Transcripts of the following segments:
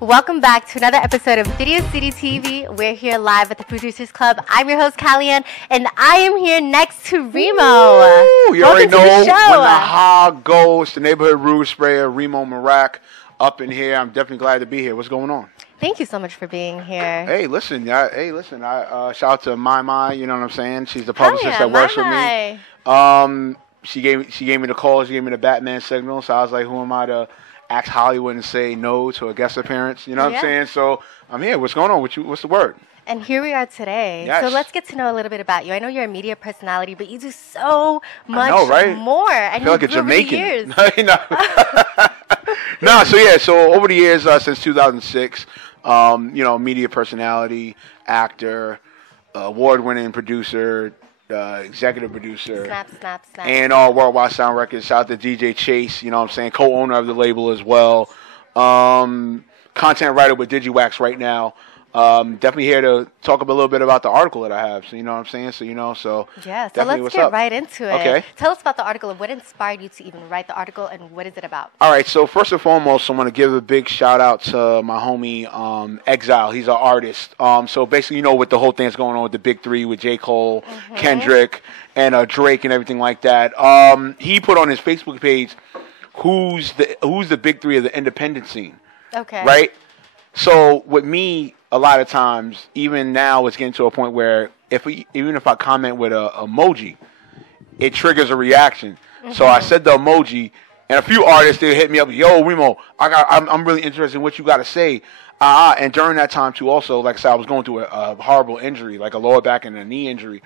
Welcome back to another episode of Video City TV. We're here live at the Producers Club. I'm your host, Kellyanne, and I am here next to Reemo. Ooh, you already know when the hog goes, the neighborhood rouge sprayer, Reemo Meerak, up in here. I'm definitely glad to be here. What's going on? Thank you so much for being here. Hey, listen. I shout out to My, you know what I'm saying? She's the publicist that works with me. She gave me the call. She gave me the Batman signal. So I was like, who am I to ask Hollywood and say no to a guest appearance? You know what I'm saying? So I'm here. What's going on with you? What's the word? And here we are today. Yes. So let's get to know a little bit about you. I know you're a media personality, but you do so much more. I feel like a Jamaican. So over the years, since 2006, media personality, actor, award-winning producer, executive producer, snap. and all Worldwide Sound Records. Shout out to DJ Chase, you know what I'm saying, co-owner of the label as well. Content writer with DigiWax right now. Definitely here to talk a little bit about the article that I have. So you know what I'm saying? So let's get right into it. Okay. Tell us about the article and what inspired you to even write the article and what is it about? All right, so first and foremost, I want to give a big shout out to my homie Exile. He's an artist. So basically, with the whole thing that's going on with the big three with J. Cole, Kendrick, and Drake and everything like that. He put on his Facebook page who's the big three of the independent scene. Okay. Right? So with me, a lot of times, even now, it's getting to a point where even if I comment with a emoji, it triggers a reaction. So I said the emoji, and a few artists, they hit me up, yo, Reemo, I'm really interested in what you got to say. And during that time, too, also, like I said, I was going through a horrible injury, like a lower back and a knee injury.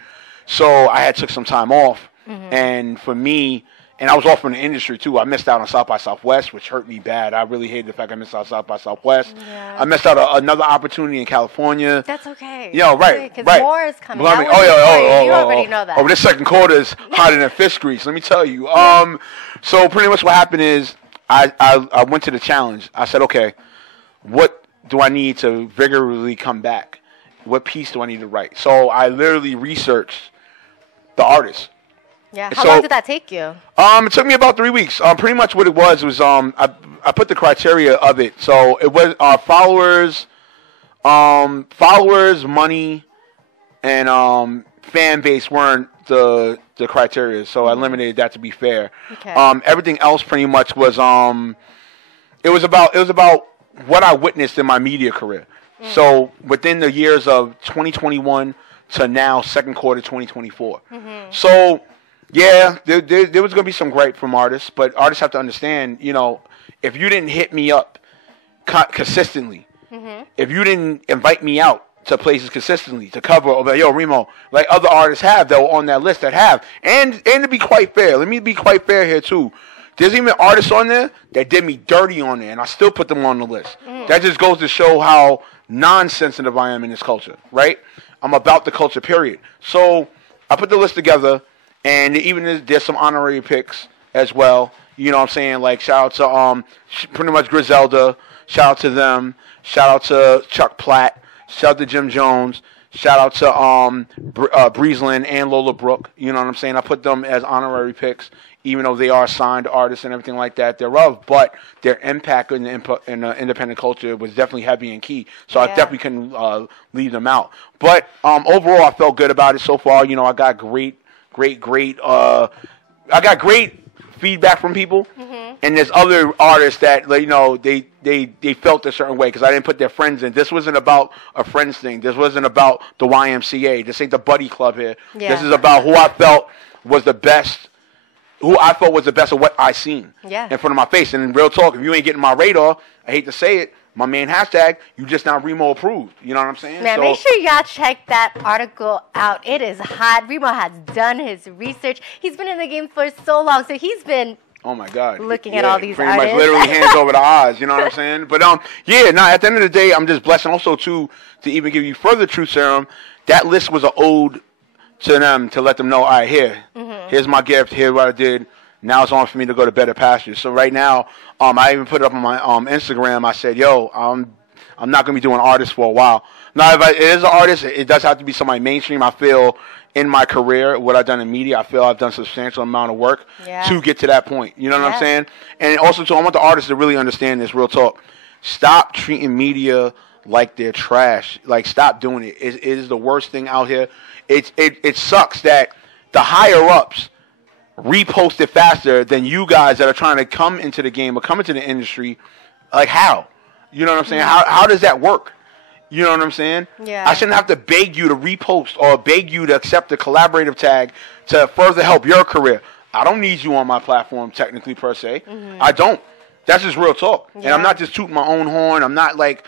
So I had took some time off. And for me, and I was off from the industry, too. I missed out on South by Southwest, which hurt me bad. I really hated the fact I missed out on South by Southwest. Yeah. I missed out on another opportunity in California. That's okay. Right. Because more is coming. You already know that. Oh, this second quarter is hotter than fish grease, let me tell you. So pretty much what happened is I went to the challenge. I said, okay, what do I need to vigorously come back? What piece do I need to write? So I literally researched the artist. Yeah. How long did that take you? It took me about 3 weeks. Pretty much what it was I put the criteria of it. So it was followers, money, and fan base weren't the criteria. So I eliminated that to be fair. Okay. Everything else pretty much was it was about what I witnessed in my media career. So within the years of 2021 to now, second quarter 2024. So yeah, there was going to be some gripe from artists, but artists have to understand, if you didn't hit me up consistently, if you didn't invite me out to places consistently to cover, yo, Reemo, like other artists have that were on that list that have, and to be quite fair, let me be quite fair here too, there's even artists on there that did me dirty on there, and I still put them on the list. That just goes to show how non-sensitive I am in this culture, right? I'm about the culture, period. So I put the list together. And even there's some honorary picks as well. You know what I'm saying? Like, shout out to pretty much Griselda. Shout out to them. Shout out to Chuck Platt. Shout out to Jim Jones. Shout out to Breezeland and Lola Brooke. You know what I'm saying? I put them as honorary picks, even though they are signed artists and everything like that thereof. But their impact in the independent culture was definitely heavy and key. So I definitely couldn't leave them out. But overall, I felt good about it so far. I got great. I got great feedback from people, and there's other artists that they felt a certain way because I didn't put their friends in. This wasn't about a friends thing. This wasn't about the YMCA. This ain't the buddy club here. Yeah. This is about who I felt was the best. Who I felt was the best of what I seen in front of my face. And in real talk, if you ain't getting my radar, I hate to say it, my main hashtag, you just not Reemo approved. You know what I'm saying? Man, make sure y'all check that article out. It is hot. Reemo has done his research. He's been in the game for so long, so he's been oh my God, looking at all these pretty artists. much literally hands over the eyes. You know what I'm saying? But at the end of the day, I'm just blessed. And also to even give you further truth serum, that list was an ode to them to let them know, all right, here's my gift. Here's what I did. Now it's on for me to go to better pastures. So right now, I even put it up on my Instagram. I said, yo, I'm not going to be doing artists for a while. Now, if it is an artist, it does have to be somebody mainstream. I feel in my career, what I've done in media, I feel I've done a substantial amount of work to get to that point. You know what I'm saying? And also, too, I want the artists to really understand this, real talk. Stop treating media like they're trash. Like, stop doing it. It is the worst thing out here. It sucks that the higher ups repost it faster than you guys that are trying to come into the game or come into the industry. Like, how? You know what I'm saying? How does that work? You know what I'm saying? Yeah. I shouldn't have to beg you to repost or beg you to accept the collaborative tag to further help your career. I don't need you on my platform technically per se. I don't. That's just real talk. Yeah. And I'm not just tooting my own horn. I'm not like,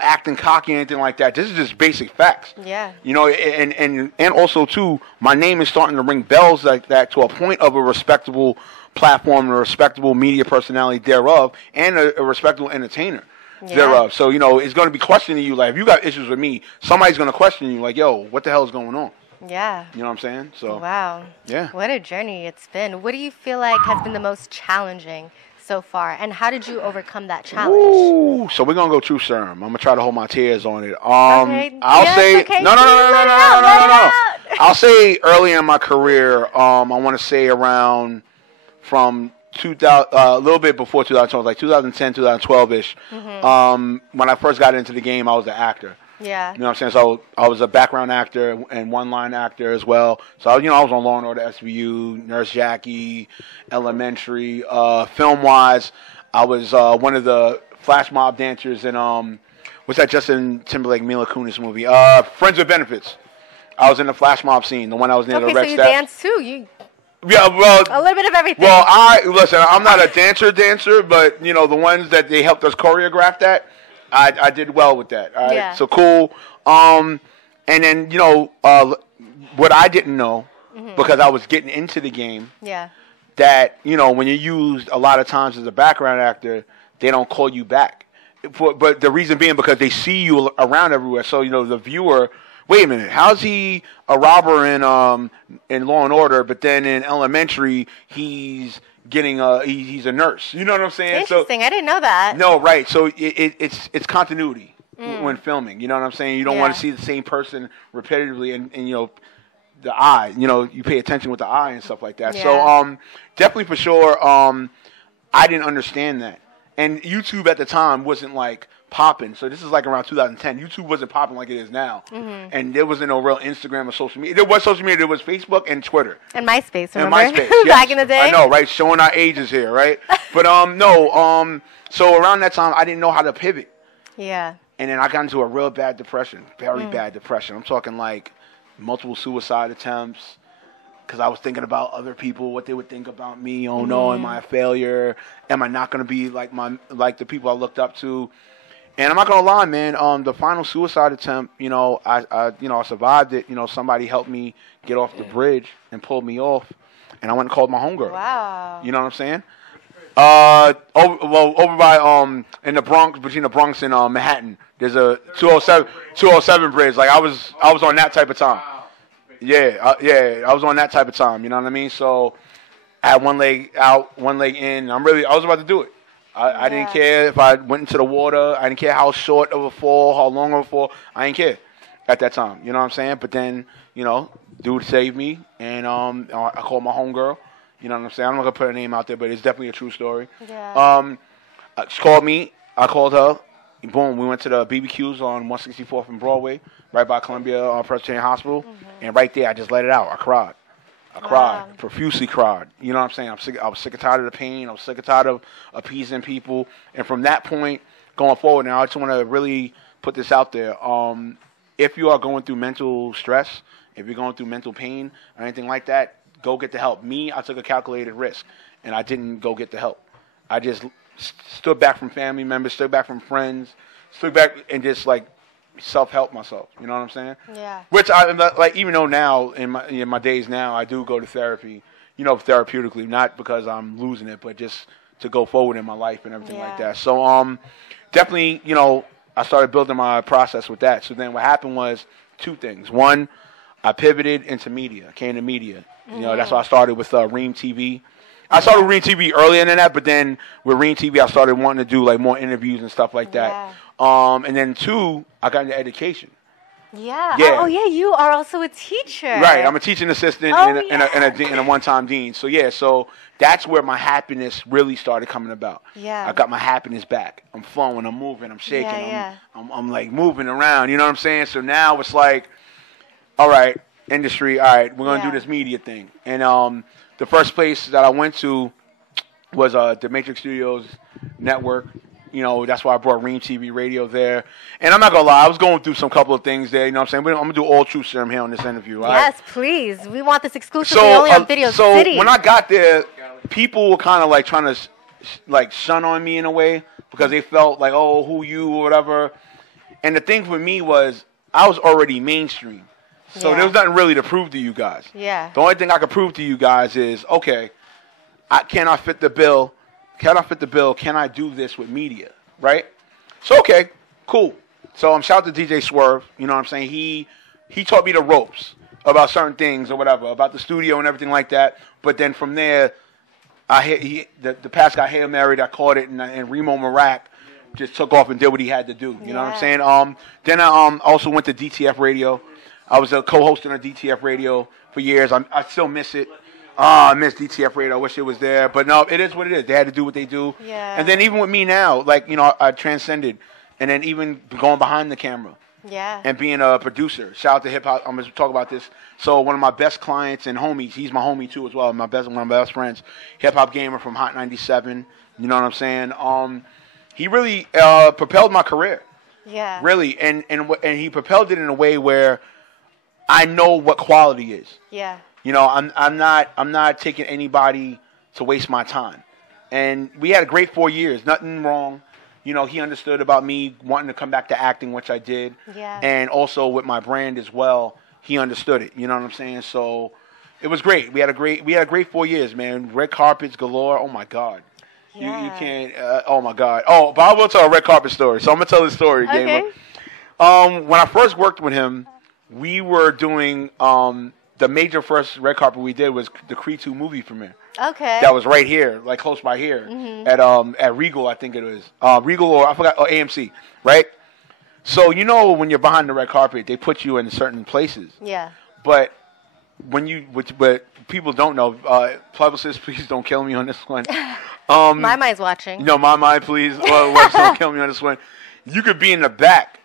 acting cocky or anything like that. This is just basic facts. Yeah. And also too, my name is starting to ring bells like that to a point of a respectable platform and a respectable media personality thereof and a respectable entertainer thereof. So, it's going to be questioning you. Like, if you got issues with me, somebody's going to question you like, yo, what the hell is going on? Yeah. You know what I'm saying? So. Wow. Yeah. What a journey it's been. What do you feel like has been the most challenging so far, and how did you overcome that challenge? Ooh, so we're gonna go true serum. I'm gonna try to hold my tears on it. Okay. I'll say okay. no. I'll say early in my career. I want to say around from 2000, a little bit before 2012, like 2010, 2012 ish. When I first got into the game, I was an actor. Yeah. You know what I'm saying? So I was a background actor and one-line actor as well. So, I was on Law & Order SVU, Nurse Jackie, Elementary. Film-wise, I was one of the flash mob dancers in, what's that Justin Timberlake, Mila Kunis movie? Friends with Benefits. I was in the flash mob scene, the one I was near the red so you steps. dance too? Yeah, well, a little bit of everything. Well, I'm not a dancer, but, the ones that they helped us choreograph that, I did well with that. All right? Yeah. So cool. And then, what I didn't know, because I was getting into the game, that, when you're used a lot of times as a background actor, they don't call you back. But the reason being because they see you around everywhere. So, the viewer, wait a minute, how's he a robber in Law and Order, but then in Elementary, he's getting he's a nurse. You know what I'm saying? Interesting. I didn't know that. No, right. So it's continuity when filming. You know what I'm saying? You don't want to see the same person repetitively, and the eye. You pay attention with the eye and stuff like that. Yeah. So definitely for sure. I didn't understand that, and YouTube at the time wasn't like popping. So this is like around 2010. YouTube wasn't popping like it is now, and there wasn't no real Instagram or social media. There was social media. There was Facebook and Twitter and MySpace. Remember? And MySpace, yes. Back in the day. I know, right? Showing our ages here, right? But so around that time, I didn't know how to pivot. Yeah. And then I got into a real bad depression, very bad depression. I'm talking like multiple suicide attempts. Because I was thinking about other people, what they would think about me. Oh no, am I a failure? Am I not going to be like the people I looked up to? And I'm not gonna lie, man. The final suicide attempt, I survived it. Somebody helped me get off the bridge and pulled me off, and I went and called my homegirl. Wow. You know what I'm saying? Over by in the Bronx, between the Bronx and Manhattan, there's a 207 bridge. Like I was on that type of time. Yeah, I was on that type of time. You know what I mean? So I had one leg out, one leg in. I was about to do it. I didn't care if I went into the water. I didn't care how short of a fall, how long of a fall. I didn't care at that time. You know what I'm saying? But then, dude saved me, and I called my homegirl. You know what I'm saying? I'm not going to put her name out there, but it's definitely a true story. Yeah. She called me. I called her. Boom. We went to the BBQs on 164th and Broadway, right by Columbia Presbyterian Hospital. And right there, I just let it out. I cried. I cried, profusely cried. You know what I'm saying? I was sick and tired of the pain. I was sick and tired of appeasing people. And from that point, going forward now, I just want to really put this out there. If you are going through mental stress, if you're going through mental pain or anything like that, go get the help. Me, I took a calculated risk, and I didn't go get the help. I just stood back from family members, stood back from friends, stood back and just self-help myself. You know what I'm saying? Yeah. Which I like, even though now in my days now, I do go to therapy, therapeutically, not because I'm losing it, but just to go forward in my life and everything like that. So definitely, I started building my process with that. So then what happened was two things. One, I pivoted into media, came to media. That's why I started with Reem TV. I started with Reem TV earlier than that, but then with Reem TV, I started wanting to do more interviews and stuff like that. And then two, I got into education. Yeah. Yeah. Oh, yeah. You are also a teacher. Right. I'm a teaching assistant and a one-time dean. So yeah. So that's where my happiness really started coming about. Yeah. I got my happiness back. I'm flowing. I'm moving. I'm shaking. Yeah, I'm like moving around. You know what I'm saying? So now it's like, all right, industry. All right, we're gonna do this media thing. And the first place that I went to was the Matrix Studios network. You know, that's why I brought Reem TV Radio there. And I'm not going to lie, I was going through some couple of things there. You know what I'm saying? I'm going to do all truth serum here on this interview. Right? Yes, please. We want this exclusively only on Video City. So when I got there, people were kind of like trying to like shun on me in a way because they felt like, oh, who you or whatever. And the thing for me was I was already mainstream. So there was nothing really to prove to you guys. Yeah. The only thing I could prove to you guys is, okay, can I fit the bill? Can I fit the bill? Can I do this with media? Right? So, okay, cool. So, shout out to DJ Swerve. You know what I'm saying? He taught me the ropes about certain things or whatever, about the studio and everything like that. But then from there, the pass got Hail Mary, I caught it, and Reemo Meerak just took off and did what he had to do. You know what I'm saying? Then I also went to DTF Radio. I was a co-host on DTF Radio for years. I still miss it. I miss DTF Radio. I wish it was there. But no, it is what it is. They had to do what they do. Yeah. And then even with me now, like, you know, I transcended. And then even going behind the camera. Yeah. And being a producer. Shout out to hip hop. I'm going to talk about this. So one of my best clients and homies, he's my homie too as well. One of my best friends. Hip Hop Gamer from Hot 97. You know what I'm saying? He really propelled my career. Yeah. Really. And he propelled it in a way where I know what quality is. Yeah. You know, I'm not taking anybody to waste my time. And we had a great 4 years. Nothing wrong. You know, he understood about me wanting to come back to acting, which I did. Yeah. And also with my brand as well, he understood it. You know what I'm saying? So it was great. We had a great 4 years, man. Red carpets galore. Oh my God. Yeah. You can't. Oh my God. Oh, but I will tell a red carpet story. So I'm gonna tell this story, okay. Gamer. When I first worked with him, we were doing the major first red carpet we did was the Creed 2 movie premiere. Okay. That was right here, like close by here, at Regal, I think it was. Regal or I forgot, or AMC, right? So you know when you're behind the red carpet, they put you in certain places. Yeah. But but people don't know. Publicists, please don't kill me on this one. My mind's watching. No, my mind, please. Don't kill me on this one. You could be in the back.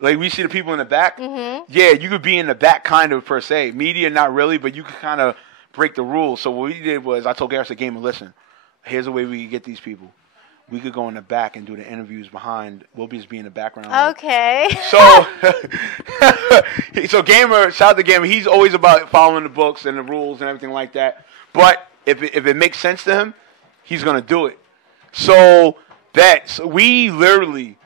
Like, we see the people in the back. Mm-hmm. Yeah, you could be in the back kind of, per se. Media, not really, but you could kind of break the rules. So what we did was I told Garrett the game, listen, here's the way we could get these people. We could go in the back and do the interviews behind. We'll just be in the background. Okay. So, Gamer, shout out to Gamer. He's always about following the books and the rules and everything like that. But if it makes sense to him, he's going to do it. So we literally...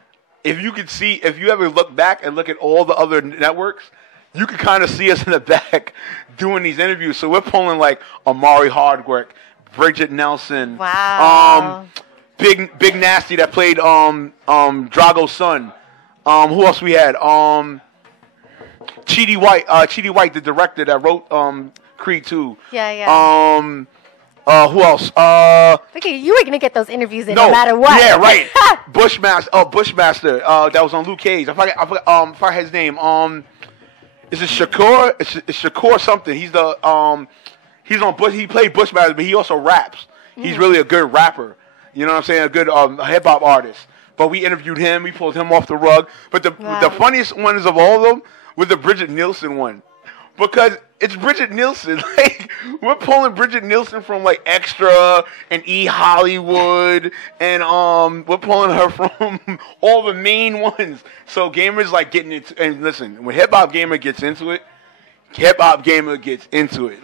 If you ever look back and look at all the other networks, you can kind of see us in the back doing these interviews. So we're pulling like Amari Hardwick, Bridget Nelson, wow, Big Nasty that played Drago's son. Who else we had? Chidi White, the director that wrote Creed 2. Yeah. Who else? Okay, you were gonna get those interviews in no matter what. Yeah, right. Bushmaster. That was on Luke Cage. I forgot his name. Is it Shakur? It's Shakur something. He's he played Bushmaster, but he also raps. He's really a good rapper. You know what I'm saying? A good hip hop artist. But we interviewed him. We pulled him off the rug. But the funniest one is of all of them was the Bridget Nielsen one. Because it's Bridget Nielsen. Like, we're pulling Bridget Nielsen from like Extra and E Hollywood, and we're pulling her from all the main ones. So Gamer's like getting it. And listen, when Hip Hop Gamer gets into it,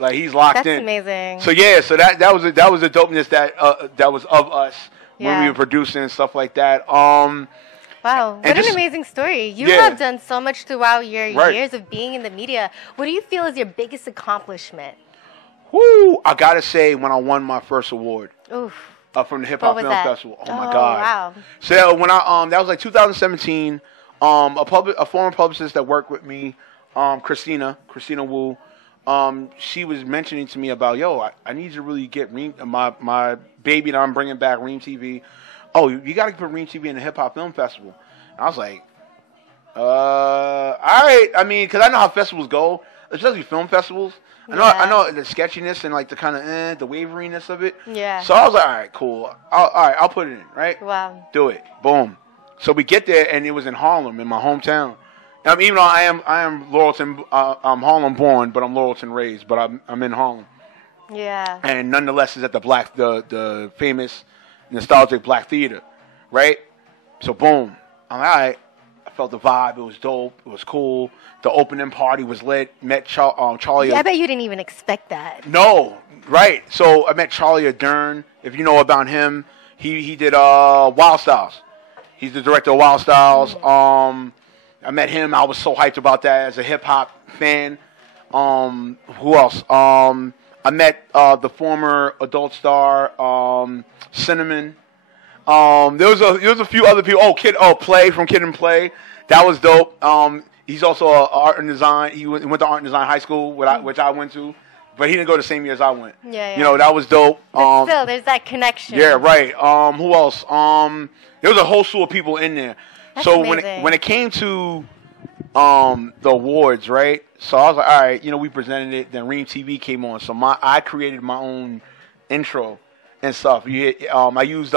Like, he's locked in. That's amazing. So yeah, so that was the dopeness that was of us when we were producing and stuff like that. Wow, what an amazing story. You have done so much throughout your years of being in the media. What do you feel is your biggest accomplishment? I got to say, when I won my first award from the Hip Hop Film Festival. Oh, my God. Wow. So when that was like 2017, a former publicist that worked with me, Christina Wu, she was mentioning to me about, I need you to really get my baby that I'm bringing back, Reem TV. Oh, you got to put Reem TV in the Hip Hop Film Festival. And I was like, All right. I mean, because I know how festivals go, especially film festivals. I know the sketchiness and like the kind of the waveriness of it. Yeah. So I was like, all right, cool. All right, I'll put it in. Right. Wow. Do it. Boom. So we get there, and it was in Harlem, in my hometown. Even though I am Laurelton, I'm Harlem born, but I'm Laurelton raised, but I'm in Harlem. Yeah. And nonetheless, it's at the famous nostalgic Black Theater, right? So boom, I'm like, all right. I felt the vibe. It was dope. It was cool. The opening party was lit. Met Charlie. Yeah, I bet you didn't even expect that. No, right. So I met Charlie Adern. If you know about him, he did Wild Styles. He's the director of Wild Styles. Mm-hmm. I met him. I was so hyped about that as a hip hop fan. Who else? I met the former adult star Cinnamon. There was a few other people. Play from Kid and Play. That was dope. He's also art and design. He went to art and design high school, which I went to, but he didn't go the same year as I went. Yeah. You know, that was dope. But still, there's that connection. Yeah, right. Who else? There was a whole slew of people in there. That's so amazing. when it came to the awards, right? So I was like, all right, we presented it. Then Reem TV came on, so I created my own intro and stuff. I used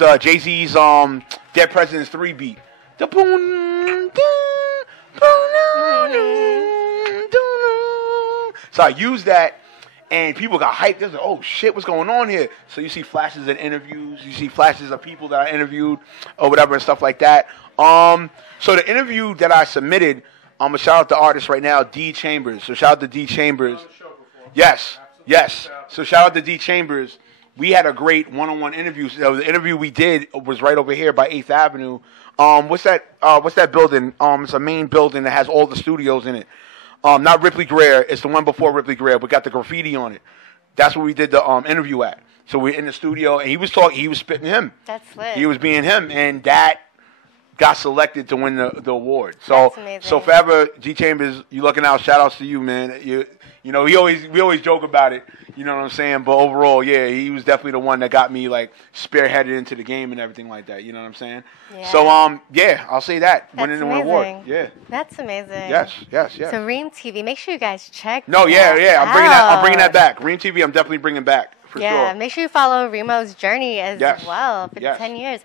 Jay-Z's Dead Presidents 3 beat. The boom, so I used that, and people got hyped. They was like, oh shit, what's going on here? So you see flashes of interviews, you see flashes of people that I interviewed or whatever and stuff like that. So the interview that I submitted, I'm gonna shout out the artist right now, D Chambers. So shout out to D Chambers. Yes. So shout out to D Chambers. We had a great one-on-one interview. So the interview we did was right over here by 8th Avenue. What's that building? It's a main building that has all the studios in it. Not Ripley Greer. It's the one before Ripley Greer. We got the graffiti on it. That's where we did the interview at. So we're in the studio, and he was talking. He was spitting him. That's lit. He was being him, and that got selected to win the award. So, that's amazing. So forever, G Chambers, you looking out. Shout outs to you, man. We always joke about it. You know what I'm saying? But overall, yeah, he was definitely the one that got me like spearheaded into the game and everything like that. You know what I'm saying? Yeah. So I'll say that winning an award. Yeah. That's amazing. Yes. So Reem TV, make sure you guys check. No, yeah. I'm bringing that back. Reem TV, I'm definitely bringing back. For sure. Make sure you follow Reemo's journey as well for 10 years.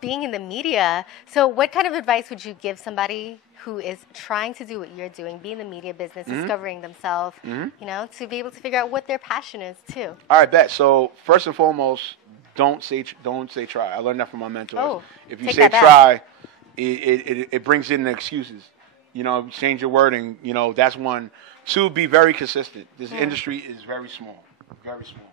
Being in the media. So what kind of advice would you give somebody who is trying to do what you're doing, be in the media business, discovering themselves, to be able to figure out what their passion is too? All right, bet. So first and foremost, don't say try. I learned that from my mentors. Oh, if you say try, it brings in the excuses. Change your wording. That's one. Two, be very consistent. This industry is very small. Very small.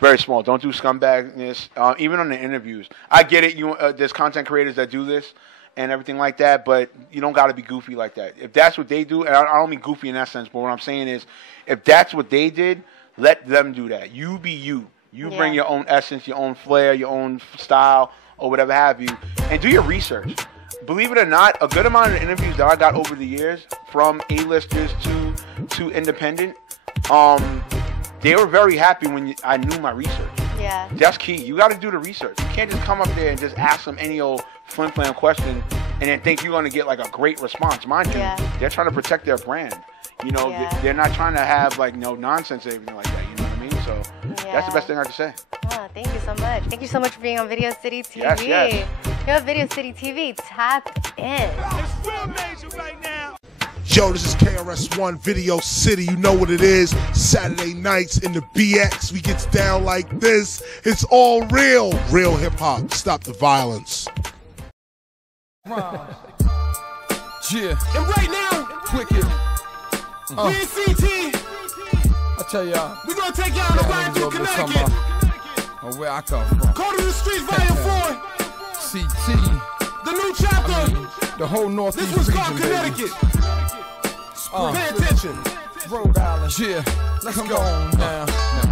Very small. Don't do scumbagness. Even on the interviews, I get it. There's content creators that do this and everything like that, but you don't got to be goofy like that. If that's what they do, and I don't mean goofy in that sense, but what I'm saying is, if that's what they did, let them do that. You be you. You bring your own essence, your own flair, your own style, or whatever have you, and do your research. Believe it or not, a good amount of interviews that I got over the years, from A-listers to independent, they were very happy when I knew my research. Yeah. That's key. You got to do the research. You can't just come up there and just ask them any old flim-flam question and then think you're going to get like a great response. Mind you, they're trying to protect their brand. They're not trying to have like no nonsense or anything like that. You know what I mean? So that's the best thing I can say. Oh, thank you so much. Thank you so much for being on Video City TV. Yes. Yo, Video City TV, tap in. It's real major right now. Yo, this is KRS-One, Video City, you know what it is. Saturday nights in the BX, we gets down like this. It's all real hip-hop. Stop the violence. Yeah. And right now, Wicked. We in CT. I tell y'all, we gonna take y'all to ride through Connecticut. Where I come from. Go to the streets, Volume 4. CT. The new chapter. The whole Northeast region. This was called Connecticut. Pay attention. Rhode Island. Yeah, let's go now. Now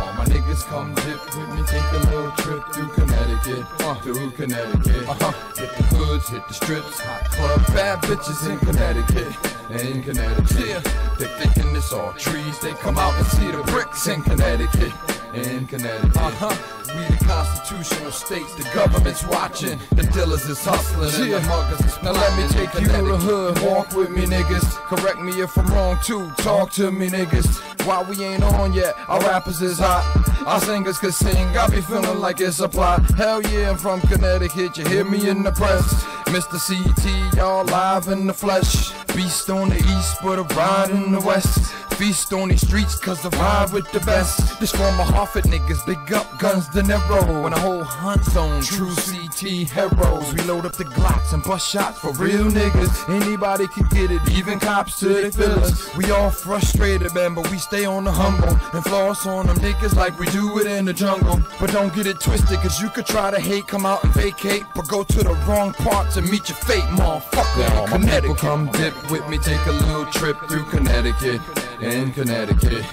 all my niggas come dip with me, take a little trip through Connecticut. Through Connecticut. Hit the hoods, hit the strips, hot club, bad bitches in Connecticut. In Connecticut. Yeah. They thinking it's all trees. They come out and see the bricks in Connecticut. In Connecticut. We the Constitution. constitutional states, the government's watching, the dealers is hustling, and the muggers is now let me take you to the hood, walk with me niggas, correct me if I'm wrong too, talk to me niggas, while we ain't on yet, our rappers is hot, our singers can sing, I be feeling like it's a plot, hell yeah I'm from Connecticut, you hear me in the press, Mr. CT, y'all live in the flesh, beast on the east but a ride in the west, feast on these streets cause I ride with the best, this for my Hartford niggas, big up guns de Nero, and a whole hunt zone, true CT heroes, we load up the Glocks and bust shots for real niggas, anybody can get it, even cops to they feelings, we all frustrated man, but we stay on the humble, and floss on them niggas like we do it in the jungle, but don't get it twisted cause you could try to hate, come out and vacate, but go to the wrong part to meet your fate, motherfucker, in Connecticut. Come dip with me, take a little trip through Connecticut, in Connecticut.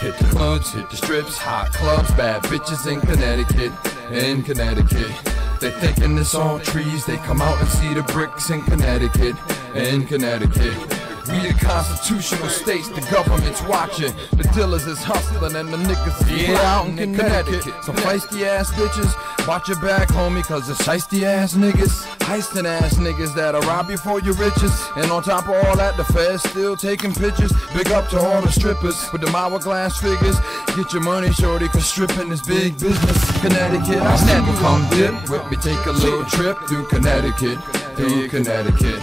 Hit the hoods, hit the strips, hot clubs, bad bitches in Connecticut, in Connecticut. They thinking it's all trees, they come out and see the bricks in Connecticut, in Connecticut. We the constitutional states, the government's watching, the dealers is hustling and the niggas is out in Connecticut. Some feisty ass bitches, watch your back homie cause it's shiesty ass niggas, heisting ass niggas that'll rob you for your riches. And on top of all that, the feds still taking pictures. Big up to all the strippers with them hourglass figures. Get your money shorty cause stripping is big business. Connecticut, I never come dip with me, take a little trip through Connecticut, through Connecticut.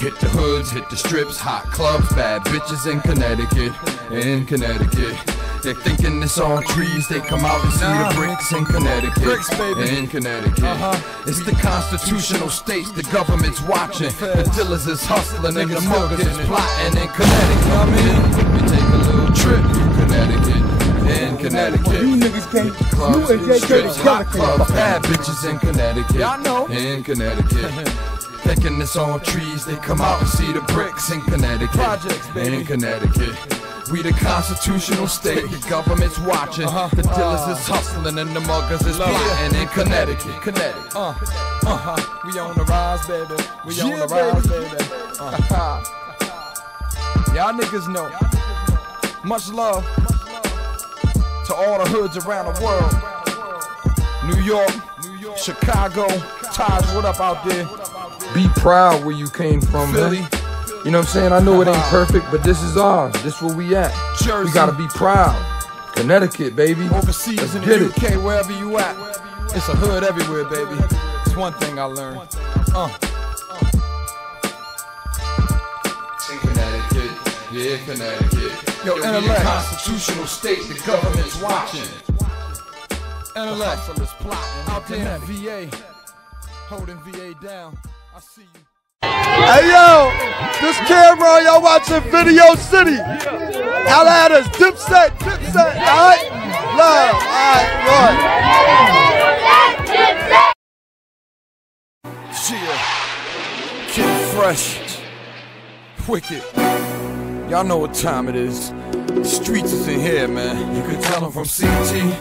Hit the hoods, hit the strips, hot clubs, bad bitches in Connecticut, in Connecticut. They thinking it's all trees, they come out and see the bricks in Connecticut, in Connecticut. It's the constitutional states, the government's watching, the dealers is hustling and the muggers is plotting in Connecticut. We take a little trip through Connecticut, in Connecticut. You niggas can't clubs, strips, hot clubs, bad bitches in Connecticut, in Connecticut. Thinking it's all trees, they come out and see the bricks in Connecticut, in Connecticut. We the constitutional state, the government's watching, the dealers is hustling and the muggers is plotting in Connecticut. We on the rise, baby. We on the rise, baby. Y'all niggas know. Much love to all the hoods around the world. New York, Chicago, Taj, what up out there? Be proud where you came from, Philly. man. You know what I'm saying? I know it ain't perfect, but this is ours. This where we at. Jersey. We gotta be proud. Connecticut, baby. Overseas Let's in get the it. UK, wherever you at. It's a hood everywhere, baby. It's one thing I learned. In Connecticut, yeah, Connecticut. Yo, NLA. Constitutional state, the government's watching. NLA. Out there in VA. Holding VA down. I see you. Hey yo, this Camron, y'all watching Video City. Holla at us, Dipset, alright? Love, alright, Yeah. Kid Fresh. Wicked. Y'all know what time it is. The streets is in here, man. You can tell them from CT.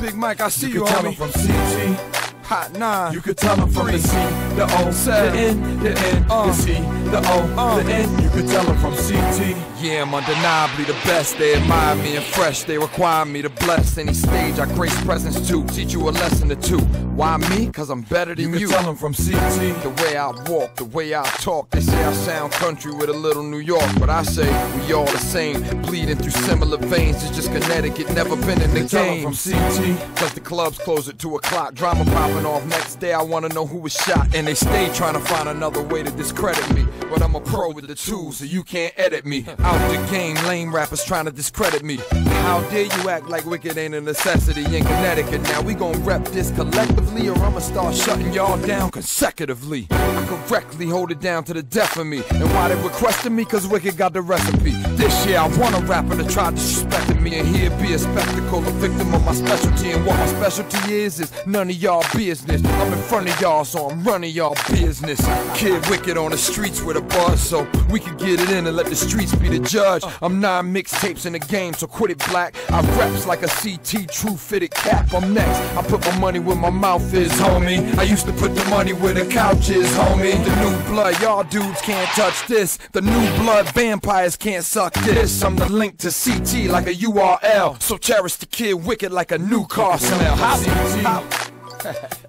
Big Mike, I see you, homie. You can tell them from CT. Hot 9, you could tell them from the C, the O, the N, the N, the C, the O, the N, you could tell them from CT. Yeah, I'm undeniably the best, they admire me and fresh, they require me to bless any stage I grace presence to, teach you a lesson or two. Why me? Cause I'm better than you. You could tell them from CT. The way I walk, the way I talk, they say I sound country with a little New York, but I say we all the same, bleeding through similar veins, it's just Connecticut, never been in the game. From CT. Cause the clubs close at 2 o'clock, drama popping off next day, I wanna know who was shot, and they stay trying to find another way to discredit me, but I'm a pro with the tools, so you can't edit me. Out the game, lame rappers trying to discredit me. How dare you act like Wicked ain't a necessity in Connecticut? Now we gon' rep this collectively, or I'ma start shutting y'all down consecutively. I correctly hold it down to the death of me, and why they requesting me? Cause Wicked got the recipe. This year I want a rapper to try disrespecting me, and here be a spectacle, a victim of my specialty, and what my specialty is none of y'all business. I'm in front of y'all, so I'm running y'all business. Kid Wicked on the streets with a buzz, so we can get it in and let the streets be the judge. I'm 9 mixtapes in the game, so quit it, black. I reps like a CT true fitted cap. I'm next. I put my money where my mouth is, homie. I used to put the money where the couch is, homie. The new blood, y'all dudes can't touch this. The new blood, vampires can't suck this. I'm the link to CT like a URL, so cherish the Kid Wicked like a new car smell. Hop.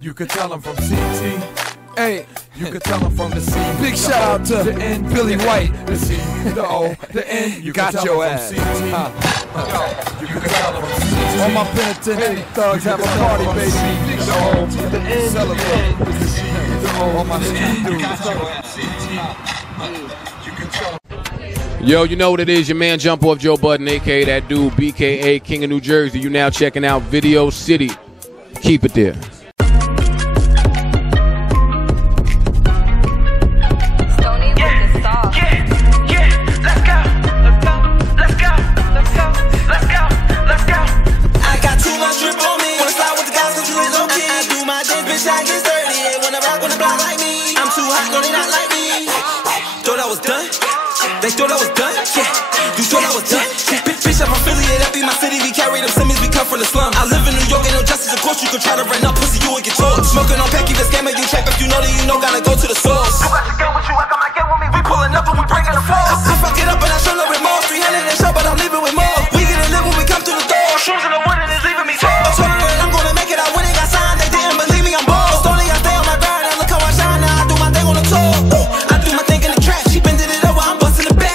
You could tell I'm from CT. Hey, you could tell I'm from the C. Big shout out to the N, Billy White. The C, the O, the N. You got your ass. You could tell I'm from CT. All my penitentiary thugs have a party, baby. The O, the N, celebrate. The C, the O, all my street dudes. Yo, you know what it is, your man Jump Off Joe Budden, aka that dude, BKA King of New Jersey. You now checking out Video City. Keep it there. Stony SOS. Yeah, let's go. I got too much drip on me. Wanna slide with the guys cause you ain't low key. I do my dance, bitch, I get sturdy. They wanna rock on the block like me. I'm too hot, no, they not like me. Thought I was done. They thought I was done, yeah. You thought I was done, yeah. Bitch, I'm from Philly, that be my city. We carry them Simmons, we come from the slum. I live in New York, ain't no justice. Of course you can try to run up pussy, you will get torched. Smoking on Pecky, the scammer, you check. If you know that you know, gotta go to the source. I got to get with you, I got my get with me. We pulling up and we bringing the force. I fuck it up and I show no remorse. 300 in show, but I'm leaving with more. We gonna live when we come to the door. Shoes in the wood and it's leaving me tall. I'm gonna make it, I win it, got signed. They didn't believe me, I'm bold. Stony, I stay on my grind, now look how I shine. Now I do my thing on the tour. I do my thing in the trap, she bending it over, I'm busting the back.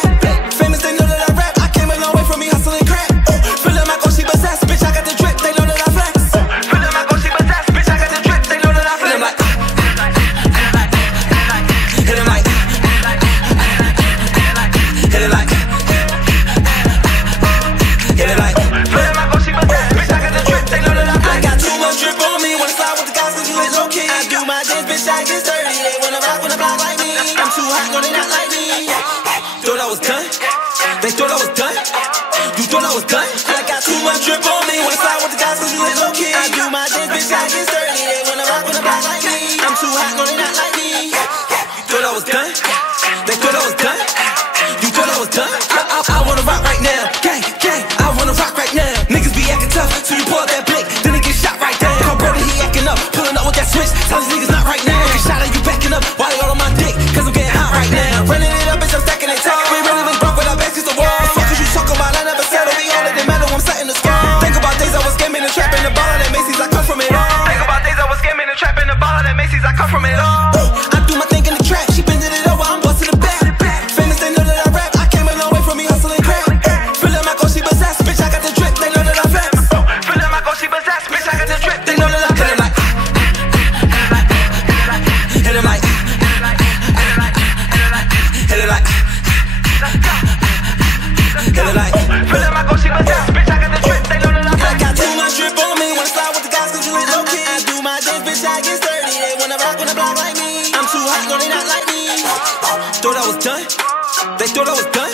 They thought I was done. You thought I was done. I got too much drip on me. Wanna slide with the guys cause you ain't low key. I do my dance, bitch, I get sturdy. They wanna rock on the block like me. I'm too hot, no, they not like me. You thought I was done. They thought I was done. You thought I was done. I wanna rock right now. Gang, I wanna rock right now. Niggas be acting tough, so you pull out that blick, then they get shot right down. Call brother, he acting up, pulling up with that switch. Tell these niggas not right now. Get shot at you backing up while they all on my dick, cause I'm getting hot right now. Running it up, bitch, I'm stacking it tall. We really been broke with our backs against the wall. Fuck what you talk about, I never said we all in the metal, I'm setting the score. Think about days I was scamming and trapping the ball that Macy's, I come from it all. Think about days I was scamming and trapping the ball that Macy's, I come from it all. I do my thing in the trap, she bending it over, I'm busting the back. Famous, they know that I rap, I came a long way from me hustling crap. Feeling my she possessed, bitch, I got the drip, they know that I flex. Feeling my she possessed, bitch, I got the drip, they know that I flex. Hit him like, hit it like, hit it like, feeling my she possessed, bitch, I got the drip, they know that I flex. I got too much drip on me, wanna slide with the guys cause you ain't low key. I do my dance, bitch, I get sturdy, they wanna rock on the block like me. I'm too hot, no, they not like me. Thought I was done, they thought I was done.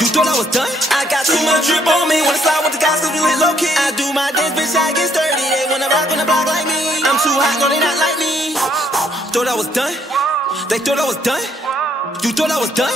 You thought I was done? I got too much drip on me. Wanna slide with the guys cause you ain't low key. I do my dance, bitch, I get sturdy. They wanna rock on the block like me. I'm too hot, no, they not like me. Thought I was done? They thought I was done? You thought I was done?